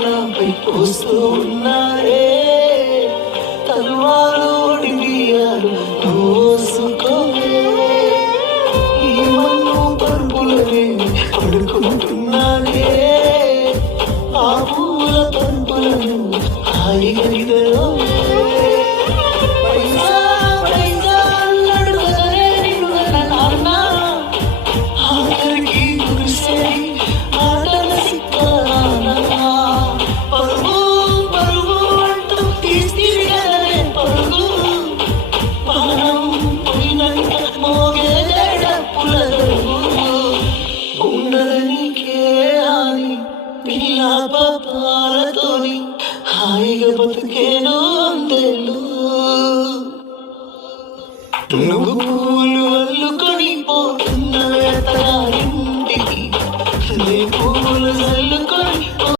నాపై పోస్తూ ఉన్నారే తల్వారు ఒడిగియారు మోసుకోవే ఈ మన్ను పరుపులనే పడుకుంటున్నానే ఆ పూల పరుపులను హాయిగా నిద్రలోనే పాపాలతోని హాయిగా బతికేను అందెలు నువ్వు పూలు